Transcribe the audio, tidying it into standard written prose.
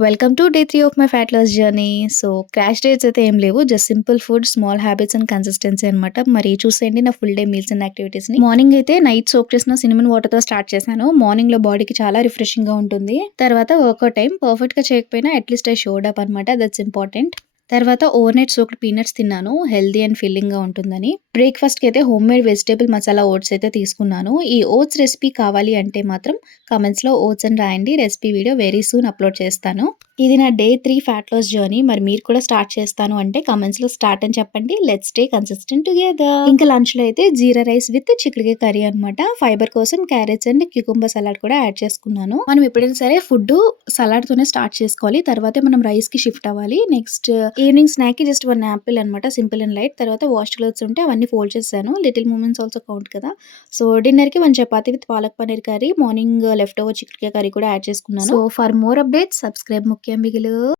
Welcome to day 3 of my fat loss journey. So, crash diets అయితే ఏం లేవు. Just simple food, small habits and consistency అనమాట. మరి చూసేయండి నా ఫుల్ డే మీల్స్ అండ్ యాక్టివిటీస్‌ని. మార్నింగ్ అయితే నైట్ సోక్ చేసిన సిన్నమన్ వాటర్‌తో స్టార్ట్ చేశాను. మార్నింగ్‌లో బాడీకి చాలా రిఫ్రెషింగ్‌గా ఉంటుంది. తర్వాత వర్కౌట్ టైం పర్ఫెక్ట్‌గా చేయకపోయినా అట్‌లీస్ట్ ఐ షోడ్ అప్ అనమాట. That's important. తర్వాత ఓవర్‌నైట్ సోక్డ్ పీనట్స్ తిన్నాను. హెల్తీ అండ్ ఫిల్లింగ్‌గా ఉంటుందని. బ్రేక్‌ఫాస్ట్‌కి అయితే హోమ్‌మేడ్ వెజిటబుల్ మసాలా ఓట్స్ అయితే తీసుకున్నాను. ఈ ఓట్స్ రెసిపీ కావాలి అంటే మాత్రం కామెంట్స్‌లో ఓట్స్ అని రాయండి. Recipe video very soon upload చేస్తాను. ఇది నా డే 3 ఫ్యాట్ లాస్ జర్నీ. మరి మీరు కూడా స్టార్ట్ చేస్తాను అంటే కామెంట్స్‌లో స్టార్ట్ అని చెప్పండి. Let's stay consistent together. ఇంకా లంచ్‌లో అయితే జీరా రైస్ విత్ చిక్కుడుకాయ కర్రీ అనమాట. ఫైబర్ కోసం క్యారెట్స్ అండ్ క్యూకుంబర్ సలాడ్ కూడా యాడ్ చేసుకున్నాను. మనం ఎప్పుడైనా సరే ఫుడ్ సలాడ్‌తోనే స్టార్ట్ చేసుకోవాలి. తర్వాతే మనం రైస్‌కి షిఫ్ట్ అవ్వాలి. నెక్స్ట్ ఈవినింగ్ స్నాక్‌కి జస్ట్ 1 యాపిల్ అనమాట. Simple and light. తర్వాత వాష్ క్లోత్స్ ఉంటే అవన్నీ ఫోల్డ్ చేశాను. లిటిల్ మూమెంట్స్ ఆల్సో కౌంట్ కదా! సో, డిన్నర్‌కి 1 chapati with palak paneer curry, morning left over చిక్కుడుకాయ కర్రీ కూడా యాడ్ చేసుకున్నాను. So, for more updates subscribe ముఖ్యం బిగులు.